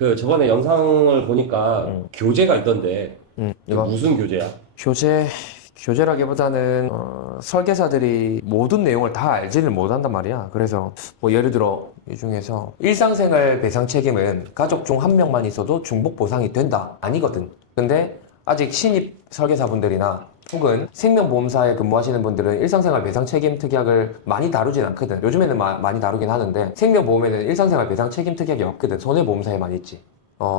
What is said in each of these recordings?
그 저번에 영상을 보니까 교재가 있던데 이거 무슨 교재야? 교재, 교재라기보다는 설계사들이 모든 내용을 다 알지를 못한단 말이야. 그래서 뭐 예를 들어 이 중에서 일상생활 배상 책임은 가족 중 한 명만 있어도 중복 보상이 된다. 아니거든. 근데 아직 신입 설계사분들이나 혹은 생명보험사에 근무하시는 분들은 일상생활 배상 책임 특약을 많이 다루진 않거든. 요즘에는 많이 다루긴 하는데 생명보험에는 일상생활 배상 책임 특약이 없거든. 손해보험사에만 있지.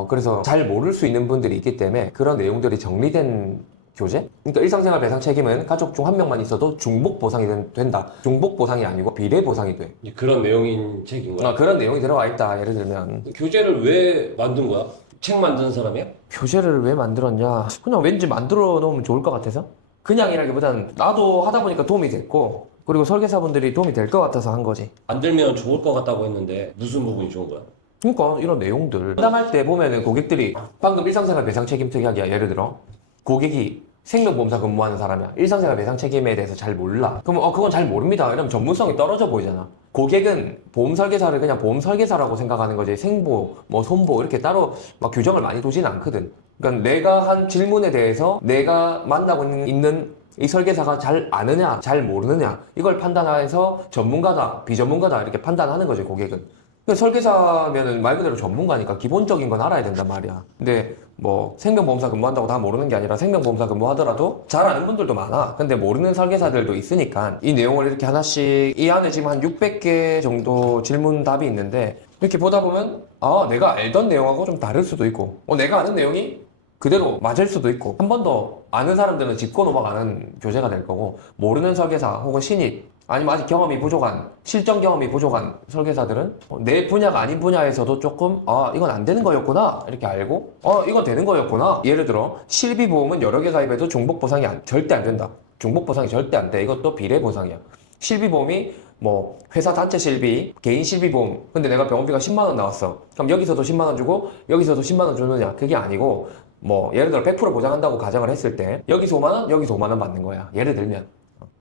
그래서 잘 모를 수 있는 분들이 있기 때문에 그런 내용들이 정리된 교재? 그러니까 일상생활 배상 책임은 가족 중 한 명만 있어도 중복 보상이 된다. 중복 보상이 아니고 비례 보상이 돼. 이제 그런 내용인 책인 거야? 그런 내용이 들어가 있다. 예를 들면 교재를 왜 만든 거야? 책 만드는 사람이야? 교재를 왜 만들었냐? 그냥 왠지 만들어 놓으면 좋을 것 같아서. 그냥이라기보다는 나도 하다 보니까 도움이 됐고 그리고 설계사분들이 도움이 될 것 같아서 한 거지. 만들면 좋을 것 같다고 했는데 무슨 부분이 좋은 거야? 그러니까 이런 내용들 상담할 때 보면은 고객들이 방금 일상생활 배상 책임 특약이야. 예를 들어 고객이 생명보험사 근무하는 사람이야. 일상생활 배상 책임에 대해서 잘 몰라. 그러면 그건 잘 모릅니다. 이러면 전문성이 떨어져 보이잖아. 고객은 보험 설계사를 그냥 보험 설계사라고 생각하는 거지. 생보, 뭐 손보 이렇게 따로 막 규정을 많이 두지는 않거든. 그러니까 내가 한 질문에 대해서 내가 만나고 있는 이 설계사가 잘 아느냐, 잘 모르느냐 이걸 판단해서 전문가다, 비전문가다 이렇게 판단하는 거지 고객은. 근데 설계사면은 말 그대로 전문가니까 기본적인 건 알아야 된단 말이야. 근데 뭐 생명보험사 근무한다고 다 모르는 게 아니라 생명보험사 근무하더라도 잘 아는 분들도 많아. 근데 모르는 설계사들도 있으니까 이 내용을 이렇게 하나씩 이 안에 지금 한 600개 정도 질문 답이 있는데 이렇게 보다 보면 내가 알던 내용하고 좀 다를 수도 있고 내가 아는 내용이 그대로 맞을 수도 있고 한 번 더 아는 사람들은 짚고 넘어가는 교재가 될 거고 모르는 설계사 혹은 신입 아니면 아직 경험이 부족한 실전 경험이 부족한 설계사들은 내 분야가 아닌 분야에서도 조금 이건 안 되는 거였구나 이렇게 알고 이건 되는 거였구나. 예를 들어 실비보험은 여러 개 가입해도 중복보상이 절대 안 된다. 중복보상이 절대 안 돼. 이것도 비례보상이야. 실비보험이 뭐 회사 단체 실비, 개인 실비보험 근데 내가 병원비가 10만 원 나왔어. 그럼 여기서도 10만 원 주고 여기서도 10만 원 주느냐? 그게 아니고 뭐 예를 들어 100% 보장한다고 가정을 했을 때 여기서 5만 원, 여기서 5만 원 받는 거야. 예를 들면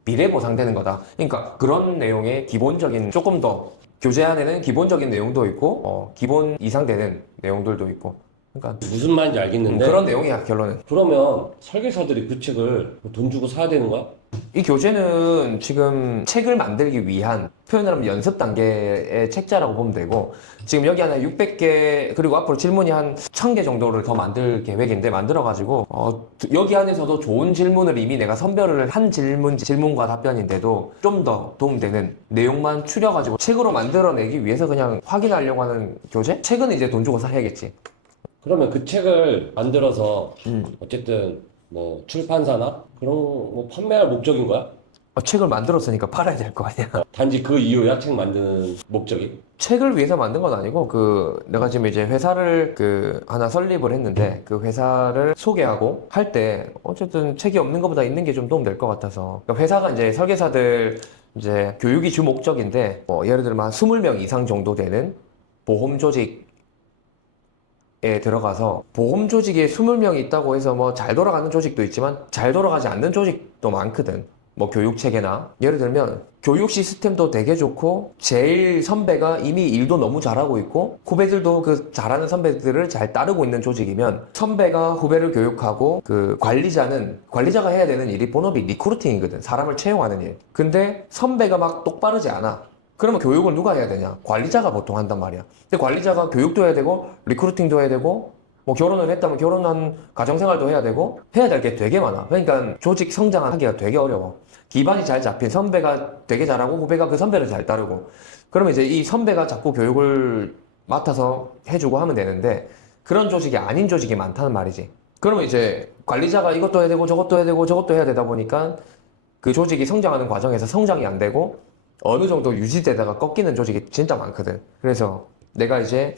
미래 보상되는 거다. 그러니까 그런 내용의 기본적인 조금 더 교재 안에는 기본적인 내용도 있고 기본 이상 되는 내용들도 있고 그러니까 무슨 말인지 알겠는데 그런 내용이야 결론은. 그러면 설계사들이 그 책을 돈 주고 사야 되는 거야? 이 교재는 지금 책을 만들기 위한 표현을 하면 연습 단계의 책자라고 보면 되고 지금 여기 안에 600개 그리고 앞으로 질문이 한 1000개 정도를 더 만들 계획인데 만들어가지고 여기 안에서도 좋은 질문을 이미 내가 선별을 한 질문과 답변인데도 좀 더 도움되는 내용만 추려가지고 책으로 만들어내기 위해서 그냥 확인하려고 하는 교재? 책은 이제 돈 주고 사야겠지. 그러면 그 책을 만들어서 어쨌든 뭐 출판사나 그런 뭐 판매할 목적인 거야? 책을 만들었으니까 팔아야 될 거 아니야. 단지 그 이유야? 책 만드는 목적이? 책을 위해서 만든 건 아니고 내가 지금 이제 회사를 하나 설립을 했는데 그 회사를 소개하고 할 때 어쨌든 책이 없는 것보다 있는 게 좀 도움 될 것 같아서 그러니까 회사가 이제 설계사들 이제 교육이 주 목적인데 예를 들면 한 20명 이상 정도 되는 보험 조직에 들어가서 보험 조직에 20명이 있다고 해서 뭐 잘 돌아가는 조직도 있지만 잘 돌아가지 않는 조직도 많거든. 뭐 교육 체계나 예를 들면 교육 시스템도 되게 좋고 제일 선배가 이미 일도 너무 잘하고 있고 후배들도 그 잘하는 선배들을 잘 따르고 있는 조직이면 선배가 후배를 교육하고 그 관리자가 해야 되는 일이 본업이 리크루팅이거든. 사람을 채용하는 일. 근데 선배가 막 똑바르지 않아. 그러면 교육을 누가 해야 되냐? 관리자가 보통 한단 말이야. 근데 관리자가 교육도 해야 되고 리크루팅도 해야 되고 뭐 결혼을 했다면 결혼한 가정생활도 해야 되고 해야 될 게 되게 많아. 그러니까 조직 성장하기가 되게 어려워. 기반이 잘 잡힌 선배가 되게 잘하고 후배가 그 선배를 잘 따르고 그러면 이제 이 선배가 자꾸 교육을 맡아서 해주고 하면 되는데 그런 조직이 아닌 조직이 많다는 말이지. 그러면 이제 관리자가 이것도 해야 되고 저것도 해야 되고 저것도 해야 되다 보니까 그 조직이 성장하는 과정에서 성장이 안 되고 어느 정도 유지되다가 꺾이는 조직이 진짜 많거든. 그래서 내가 이제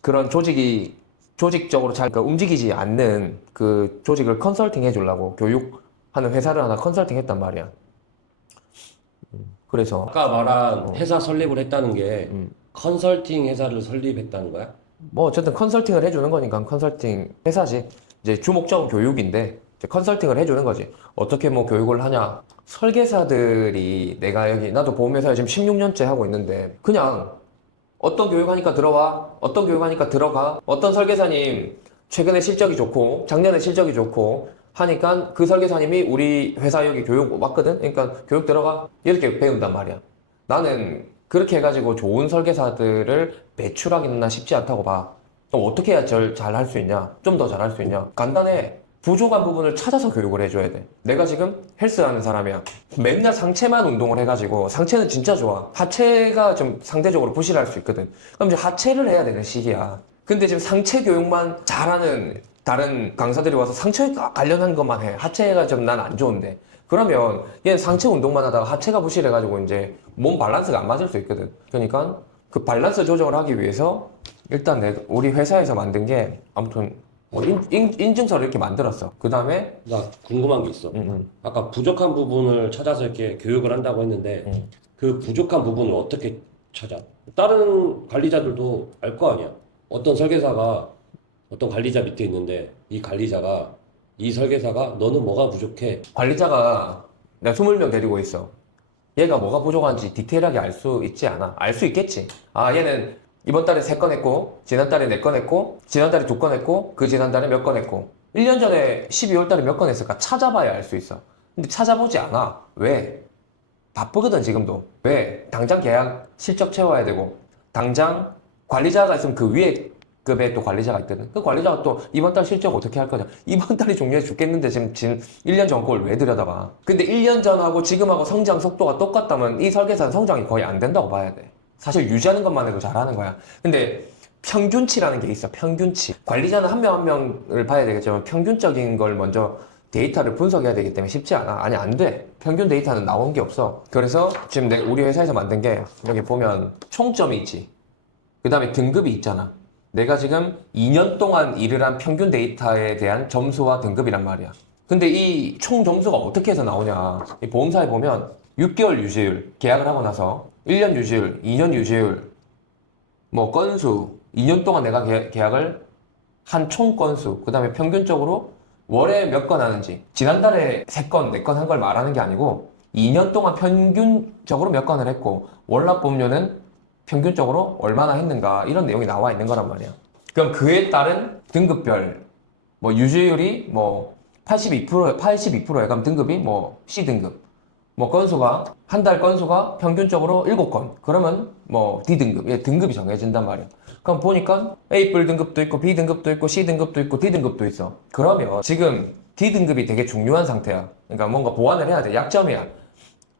그런 조직적으로 잘 움직이지 않는 그 조직을 컨설팅 해주려고 교육하는 회사를 하나 컨설팅 했단 말이야. 그래서 아까 말한 회사 설립을 했다는 게 컨설팅 회사를 설립했다는 거야? 뭐 어쨌든 컨설팅을 해주는 거니까 컨설팅 회사지. 이제 주 목적은 교육인데 이제 컨설팅을 해주는 거지. 어떻게 뭐 교육을 하냐? 설계사들이 내가 여기 나도 보험회사에 지금 16년째 하고 있는데 그냥 어떤 교육하니까 들어와, 어떤 교육하니까 들어가, 어떤 설계사님 최근에 실적이 좋고 작년에 실적이 좋고 하니까 그 설계사님이 우리 회사 여기 교육 왔거든? 그러니까 교육 들어가 이렇게 배운단 말이야. 나는 그렇게 해가지고 좋은 설계사들을 배출하기는 쉽지 않다고 봐. 그럼 어떻게 해야 잘 할 수 있냐? 좀 더 잘 할 수 있냐? 간단해. 부족한 부분을 찾아서 교육을 해줘야 돼. 내가 지금 헬스하는 사람이야. 맨날 상체만 운동을 해가지고 상체는 진짜 좋아. 하체가 좀 상대적으로 부실할 수 있거든. 그럼 이제 하체를 해야 되는 시기야. 근데 지금 상체 교육만 잘하는 다른 강사들이 와서 상체 관련한 것만 해. 하체가 좀 난 안 좋은데. 그러면 얘는 상체 운동만 하다가 하체가 부실해가지고 이제 몸 밸런스가 안 맞을 수 있거든. 그러니까 그 밸런스 조정을 하기 위해서 일단 우리 회사에서 만든 게 아무튼 인증서를 이렇게 만들었어. 그 다음에 나 궁금한 게 있어. 아까 부족한 부분을 찾아서 이렇게 교육을 한다고 했는데 그 부족한 부분을 어떻게 찾아? 다른 관리자들도 알 거 아니야. 어떤 설계사가 어떤 관리자 밑에 있는데 이 관리자가 이 설계사가 너는 뭐가 부족해? 관리자가 내가 20명 데리고 있어. 얘가 뭐가 부족한지 디테일하게 알 수 있지 않아. 알 수 있겠지. 아, 얘는 이번 달에 3건 했고, 지난달에 4건 했고, 지난달에 2건 했고, 그 지난달에 몇 건 했고, 1년 전에 12월 달에 몇 건 했을까 찾아봐야 알 수 있어. 근데 찾아보지 않아. 왜? 바쁘거든, 지금도. 왜? 당장 계약 실적 채워야 되고, 당장 관리자가 있으면 그 위에 급의 또 관리자가 있거든. 그 관리자가 또 이번 달 실적 어떻게 할 거냐. 이번 달이 중요해 죽겠는데 지금 1년 전 걸 왜 들여다봐. 근데 1년 전하고 지금하고 성장 속도가 똑같다면 이 설계사는 성장이 거의 안 된다고 봐야 돼. 사실 유지하는 것만 해도 잘하는 거야. 근데 평균치라는 게 있어. 평균치. 관리자는 한 명 한 명을 봐야 되겠지만 평균적인 걸 먼저 데이터를 분석해야 되기 때문에 쉽지 않아. 아니, 안 돼. 평균 데이터는 나온 게 없어. 그래서 지금 우리 회사에서 만든 게 여기 보면 총점이 있지. 그 다음에 등급이 있잖아. 내가 지금 2년 동안 일을 한 평균 데이터에 대한 점수와 등급이란 말이야. 근데 이 총 점수가 어떻게 해서 나오냐. 이 보험사에 보면 6개월 유지율, 계약을 하고 나서 1년 유지율, 2년 유지율, 뭐 건수, 2년 동안 내가 계약을 한 총 건수, 그 다음에 평균적으로 월에 몇 건 하는지, 지난달에 3건, 4건 한 걸 말하는 게 아니고 2년 동안 평균적으로 몇 건을 했고 월납보험료는 평균적으로 얼마나 했는가 이런 내용이 나와 있는 거란 말이야. 그럼 그에 따른 등급별 뭐 유지율이 뭐 82%에 그럼 등급이 뭐 C등급, 뭐 건수가 한 달 건수가 평균적으로 7건 그러면 뭐 D등급, 예, 등급이 정해진단 말이야. 그럼 보니까 A뿔 등급도 있고 B등급도 있고 C등급도 있고 D등급도 있어. 그러면 지금 D등급이 되게 중요한 상태야. 그러니까 뭔가 보완을 해야 돼. 약점이야.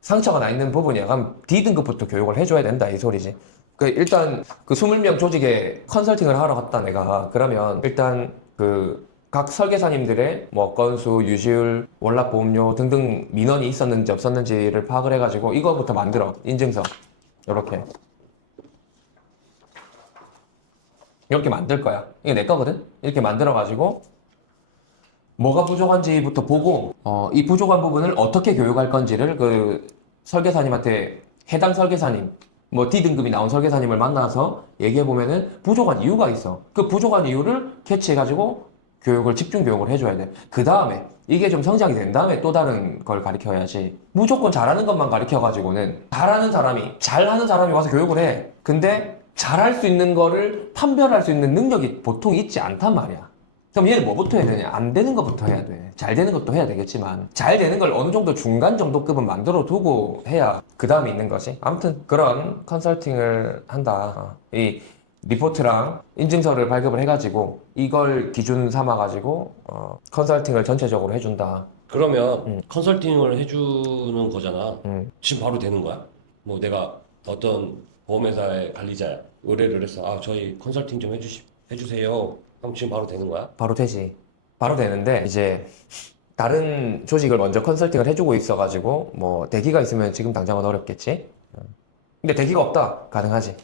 상처가 나 있는 부분이야. 그럼 D등급부터 교육을 해줘야 된다 이 소리지. 일단 그 20명 조직에 컨설팅을 하러 갔다 내가. 그러면 일단 그 각 설계사님들의 뭐 건수, 유지율, 월납보험료 등등 민원이 있었는지 없었는지를 파악을 해가지고 이거부터 만들어. 인증서 이렇게 만들 거야. 이게 내 거거든. 이렇게 만들어가지고 뭐가 부족한지부터 보고 이 부족한 부분을 어떻게 교육할 건지를 그 설계사님한테 해당 설계사님 뭐 D등급이 나온 설계사님을 만나서 얘기해보면은 부족한 이유가 있어. 그 부족한 이유를 캐치해가지고 집중 교육을 해줘야 돼. 그 다음에 이게 좀 성장이 된 다음에 또 다른 걸 가르쳐야지. 무조건 잘하는 것만 가르쳐가지고는 잘하는 사람이 와서 교육을 해. 근데 잘할 수 있는 거를 판별할 수 있는 능력이 보통 있지 않단 말이야. 그럼 얘는 뭐부터 해야 되냐? 안 되는 것부터 해야 돼. 잘 되는 것도 해야 되겠지만 잘 되는 걸 어느 정도 중간 정도 급은 만들어 두고 해야 그 다음에 있는 거지. 아무튼 그런 컨설팅을 한다. 이 리포트랑 인증서를 발급을 해가지고 이걸 기준 삼아가지고 컨설팅을 전체적으로 해준다. 그러면 컨설팅을 해주는 거잖아. 지금 바로 되는 거야? 뭐 내가 어떤 보험회사의 관리자야. 의뢰를 했어. 아, 저희 컨설팅 좀 해주세요. 그럼 지금 바로 되는 거야? 바로 되지. 바로 되는데 이제 다른 조직을 먼저 컨설팅을 해주고 있어가지고 뭐 대기가 있으면 지금 당장은 어렵겠지. 근데 대기가 없다. 가능하지.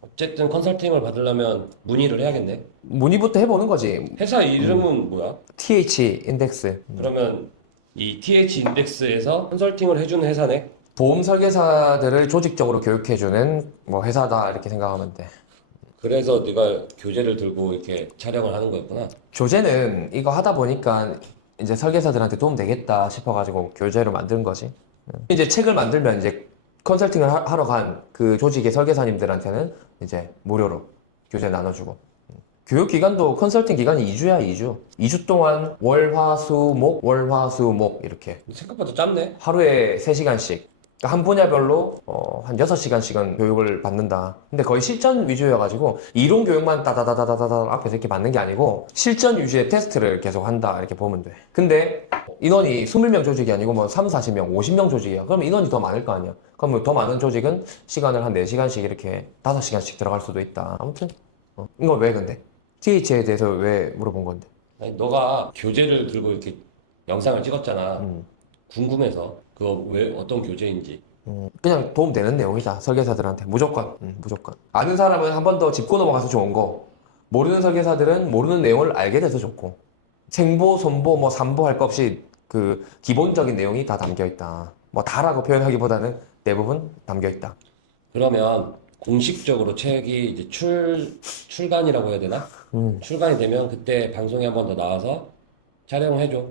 어쨌든 컨설팅을 받으려면 문의를 해야겠네. 문의부터 해보는 거지. 회사 이름은 뭐야? TH 인덱스. 그러면 이 TH 인덱스에서 컨설팅을 해주는 회사네? 보험 설계사들을 조직적으로 교육해주는 뭐 회사다 이렇게 생각하면 돼. 그래서 네가 교재를 들고 이렇게 촬영을 하는 거였구나. 교재는 이거 하다 보니까 이제 설계사들한테 도움 되겠다 싶어가지고 교재로 만든 거지. 이제 책을 만들면 이제 컨설팅을 하러 간 그 조직의 설계사님들한테는 이제 무료로 교재 나눠주고. 교육 기간도 컨설팅 기간이 2주야, 2주. 2주 동안 월, 화, 수, 목, 월, 화, 수, 목 이렇게. 생각보다 짧네. 하루에 3시간씩. 한 분야별로 한 6시간씩은 교육을 받는다. 근데 거의 실전 위주여가지고 이론 교육만 따다다다다다 앞에서 이렇게 받는 게 아니고 실전 위주의 테스트를 계속 한다 이렇게 보면 돼. 근데 인원이 20명 조직이 아니고 뭐 3, 40명, 50명 조직이야. 그럼 인원이 더 많을 거 아니야. 그럼 더 많은 조직은 시간을 한 4시간씩 이렇게 5시간씩 들어갈 수도 있다. 아무튼 이건 왜 근데? TH에 대해서 왜 물어본 건데? 아니, 너가 교재를 들고 이렇게 영상을 찍었잖아. 궁금해서 그거 왜 어떤 교재인지. 그냥 도움 되는 내용이다. 설계사들한테 무조건. 무조건. 아는 사람은 한 번 더 짚고 넘어가서 좋은 거. 모르는 설계사들은 모르는 내용을 알게 돼서 좋고. 생보, 손보, 뭐 삼보 할 것 없이 그 기본적인 내용이 다 담겨 있다. 뭐 다라고 표현하기보다는 대부분 담겨 있다. 그러면 공식적으로 책이 이제 출간이라고 해야 되나? 출간이 되면 그때 방송에 한 번 더 나와서 촬영을 해줘.